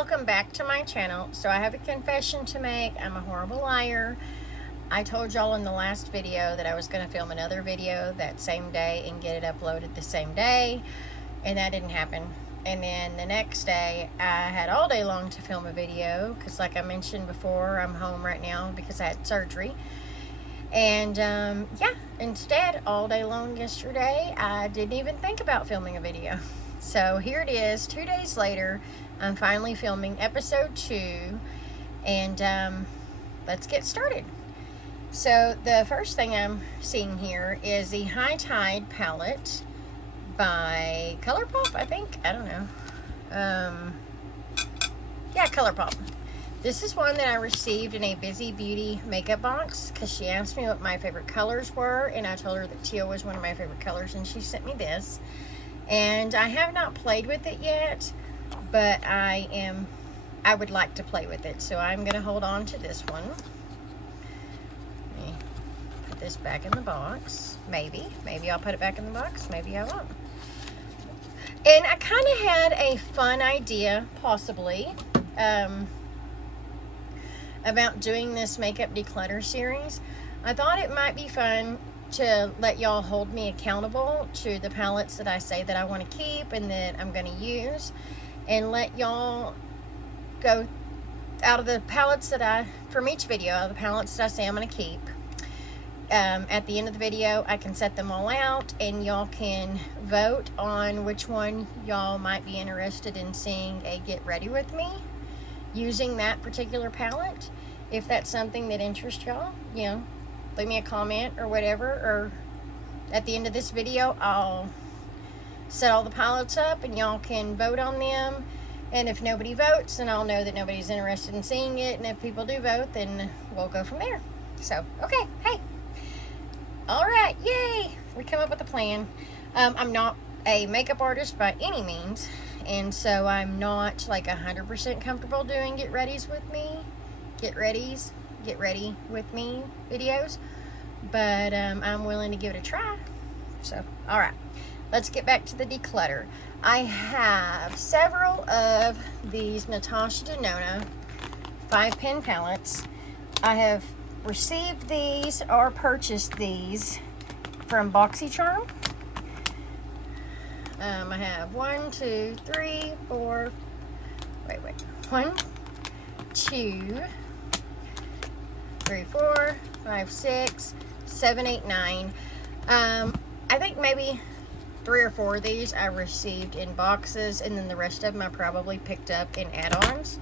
welcome back to my channel. So I have a confession to make. I'm a horrible liar. I told y'all in the last video that I was going to film another video that same day and get it uploaded the same day, and that didn't happen. And then the next day I had all day long to film a video because, like I mentioned before, I'm home right now because I had surgery. And yeah, instead all day long yesterday I didn't even think about filming a video. So here it is, 2 days later. I'm finally filming episode 2, and let's get started. So the first thing I'm seeing here is the High Tide palette by ColourPop, I think. I don't know. Yeah, ColourPop. This is one that I received in a Busy Beauty makeup box because she asked me what my favorite colors were, and I told her that teal was one of my favorite colors, and she sent me this. And I have not played with it yet, but I would like to play with it, so I'm going to hold on to this one. Let me put this back in the box. Maybe I'll put it back in the box, maybe I won't. And I kind of had a fun idea, possibly, about doing this makeup declutter series. I thought it might be fun to let y'all hold me accountable to the palettes that I say that I want to keep and that I'm going to use, and let y'all go out of the palettes that from each video, out of the palettes that I say I'm going to keep. At the end of the video, I can set them all out, and y'all can vote on which one y'all might be interested in seeing a get ready with me using that particular palette. If that's something that interests y'all, you know, leave me a comment or whatever, or at the end of this video I'll set all the palettes up and y'all can vote on them. And if nobody votes, then I'll know that nobody's interested in seeing it, and if people do vote, then we'll go from there. So okay, hey, all right, yay, we come up with a plan. I'm not a makeup artist by any means, and so I'm not like 100% comfortable doing get ready with me videos, but I'm willing to give it a try. So all right, let's get back to the declutter. I have several of these Natasha Denona 5-pen palettes. I have received these or purchased these from BoxyCharm. I have 1, 2, 3, 4, wait, 1, 2, 3, 4, 5, 6, 7, 8, 9. I think maybe 3 or 4 of these I received in boxes, and then the rest of them I probably picked up in add-ons.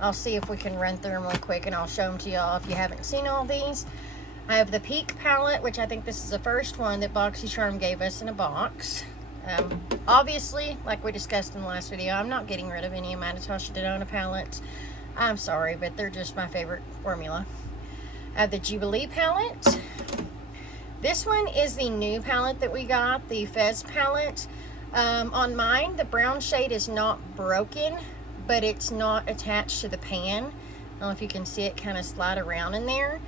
I'll see if we can run through them real quick, and I'll show them to y'all if you haven't seen all these. I have the Peak palette, which I think this is the first one that BoxyCharm gave us in a box. Obviously, like we discussed in the last video, I'm not getting rid of any of my Natasha Denona palettes. I'm sorry, but they're just my favorite formula. I have the Jubilee palette. This one is the new palette that we got, the Fez palette. On mine, the brown shade is not broken, but it's not attached to the pan. I don't know if you can see it kind of slide around in there.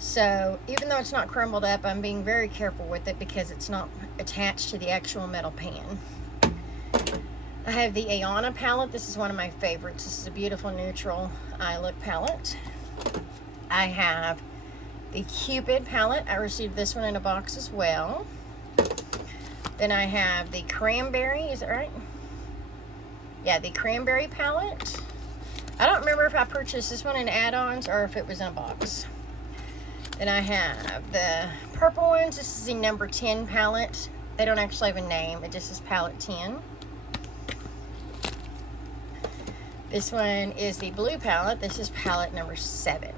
So even though it's not crumbled up, I'm being very careful with it because it's not attached to the actual metal pan. I have the Ayana palette. This is one of my favorites. This is a beautiful neutral eye look palette. I have the Cupid palette. I received this one in a box as well. Then I have the Cranberry. Is that right? Yeah, the Cranberry palette. I don't remember if I purchased this one in add-ons or if it was in a box. Then I have the purple ones. This is the number 10 palette. They don't actually have a name. It just says palette 10. This one is the blue palette. This is palette number 7.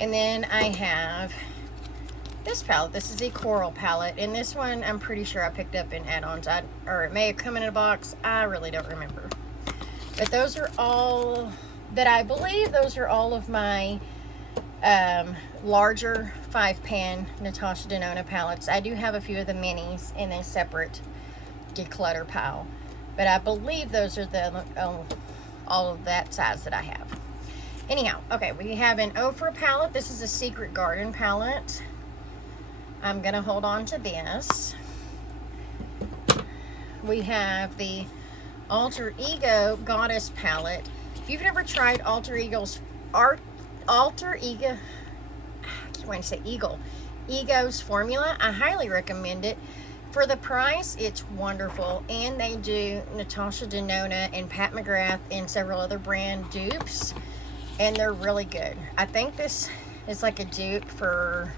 And then I have this palette. This is the Coral palette. And this one I'm pretty sure I picked up in add-ons. Or it may have come in a box. I really don't remember. But those are all that I believe. Those are all of my larger 5-pan Natasha Denona palettes. I do have a few of the minis in a separate declutter pile, but I believe those are the all of that size that I have. Anyhow, okay, we have an Ofra palette. This is a Secret Garden palette. I'm gonna hold on to this. we have the Alter Ego Goddess palette. If you've never tried Alter Ego's Ego's formula, I highly recommend it. For the price, it's wonderful. And they do Natasha Denona and Pat McGrath and several other brand dupes, and they're really good. I think this is like a dupe for,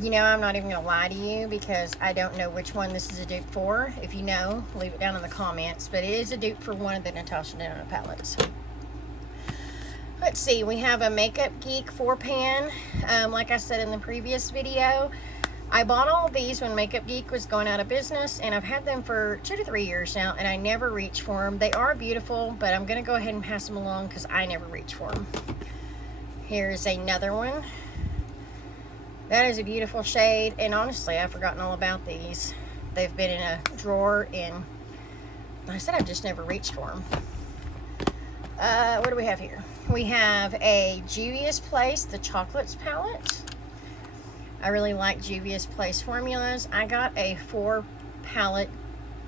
you know, I'm not even gonna lie to you because I don't know which one this is a dupe for. If you know, leave it down in the comments, but it is a dupe for one of the Natasha Denona palettes. Let's see, we have a Makeup Geek 4-pan. Like I said in the previous video, I bought all of these when Makeup Geek was going out of business, and I've had them for 2 to 3 years now, and I never reach for them. They are beautiful, but I'm going to go ahead and pass them along because I never reach for them. Here's another one. That is a beautiful shade, and honestly, I've forgotten all about these. They've been in a drawer, and like I said, I've just never reached for them. What do we have here? We have a Juvia's Place, the Chocolates palette. I really like Juvia's Place formulas. I got a 4 palette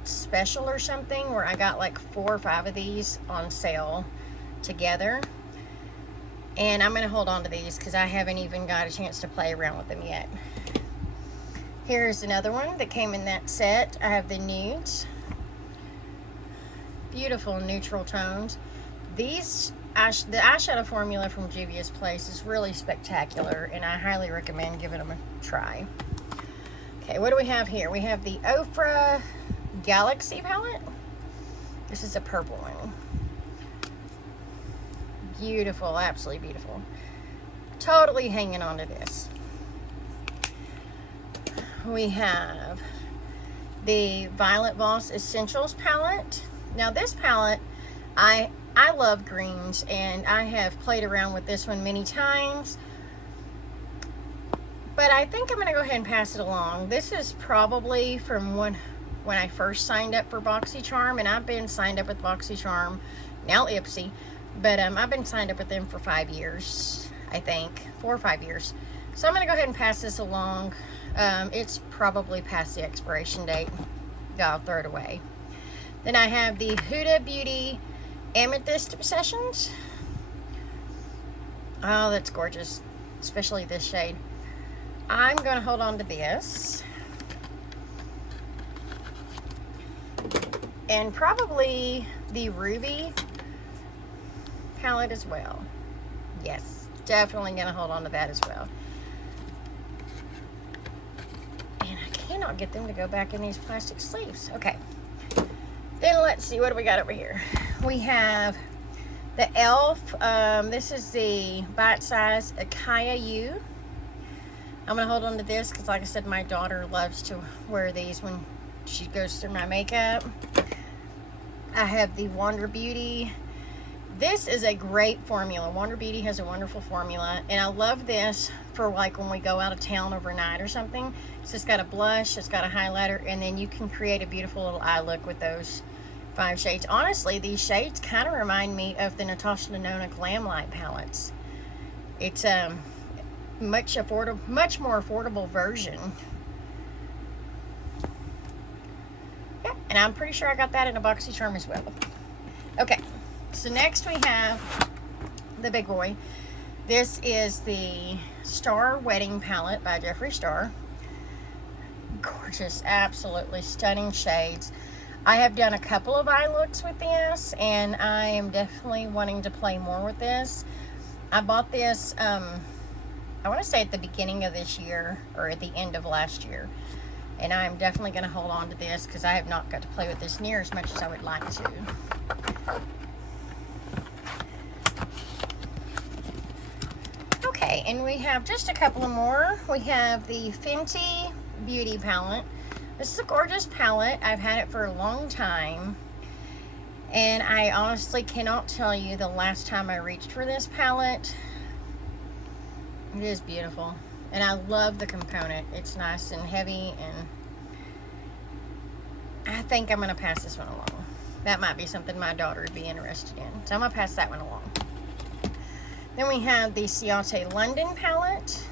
special or something where I got like 4 or 5 of these on sale together. And I'm going to hold on to these because I haven't even got a chance to play around with them yet. Here's another one that came in that set. I have the nudes. Beautiful neutral tones. These, the eyeshadow formula from Juvia's Place is really spectacular, and I highly recommend giving them a try. Okay, what do we have here? We have the Ofra Galaxy palette. This is a purple one. Beautiful, absolutely beautiful. Totally hanging on to this. We have the Violet Voss Essentials palette. Now this palette, I love greens, and I have played around with this one many times, but I think I'm going to go ahead and pass it along. This is probably from when I first signed up for BoxyCharm, and I've been signed up with BoxyCharm, now Ipsy, but I've been signed up with them for 5 years, I think, 4 or 5 years. So I'm going to go ahead and pass this along. It's probably past the expiration date. I'll throw it away. Then I have the Huda Beauty Amethyst Obsessions. Oh, that's gorgeous, especially this shade. I'm going to hold on to this. And probably the Ruby palette as well. Yes, definitely going to hold on to that as well. And I cannot get them to go back in these plastic sleeves. Okay. Then let's see, what do we got over here? We have the e.l.f. This is the Bite Size Akaya U. I'm going to hold on to this because, like I said, my daughter loves to wear these when she goes through my makeup. I have the Wander Beauty. This is a great formula. Wander Beauty has a wonderful formula, and I love this for like when we go out of town overnight or something. So it's got a blush, it's got a highlighter, and then you can create a beautiful little eye look with those 5 shades. Honestly, these shades kind of remind me of the Natasha Denona Glam Light palettes. It's a much more affordable version. Yeah, and I'm pretty sure I got that in a BoxyCharm as well. Okay, so next we have the big boy. This is the Star Wedding palette by Jeffree Star. Gorgeous, absolutely stunning shades. I have done a couple of eye looks with this, and I am definitely wanting to play more with this. I bought this, I want to say at the beginning of this year, or at the end of last year. And I'm definitely going to hold on to this because I have not got to play with this near as much as I would like to. Okay, and we have just a couple of more. We have the Fenty Beauty palette. This is a gorgeous palette. I've had it for a long time, and I honestly cannot tell you the last time I reached for this palette. It is beautiful, and I love the component. It's nice and heavy, and I think I'm going to pass this one along. That might be something my daughter would be interested in, so I'm going to pass that one along. Then we have the Ciate London palette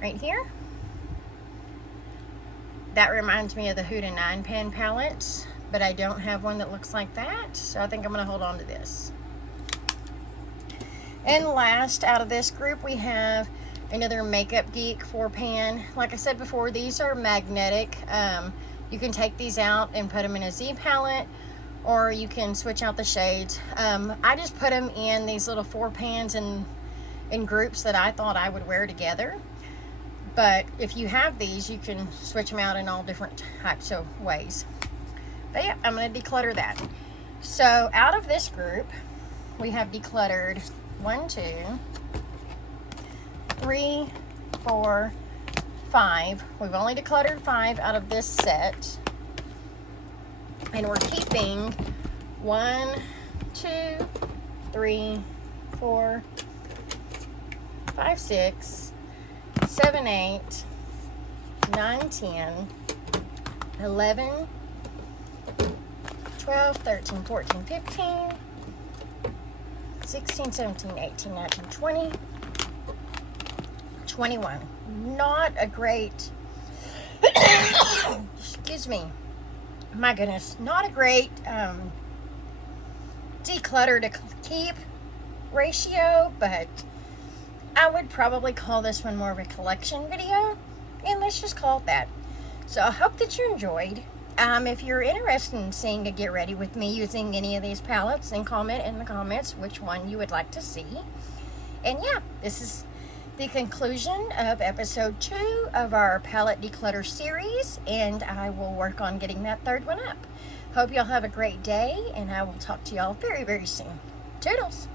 right here. that reminds me of the Huda 9-pan palettes, but I don't have one that looks like that, so I think I'm going to hold on to this. And last out of this group, we have another Makeup Geek 4-pan. Like I said before, these are magnetic. You can take these out and put them in a Z palette, or you can switch out the shades. I just put them in these little 4-pans in groups that I thought I would wear together. But if you have these, you can switch them out in all different types of ways. But yeah, I'm going to declutter that. So out of this group, we have decluttered 1, 2, 3, 4, 5. We've only decluttered 5 out of this set. And we're keeping 1, 2, 3, 4, 5, 6, 7, 8, 9, 10, 11, 12, 13, 14, 15, 16, 17, 18, 19, 20, 21. Not a great, excuse me, my goodness, not a great declutter to keep ratio, but I would probably call this one more of a collection video, and let's just call it that. So I hope that you enjoyed. If you're interested in seeing a get ready with me using any of these palettes, then comment in the comments which one you would like to see. And yeah, this is the conclusion of episode 2 of our palette declutter series, and I will work on getting that third one up. Hope y'all have a great day, and I will talk to y'all very, very soon. Toodles!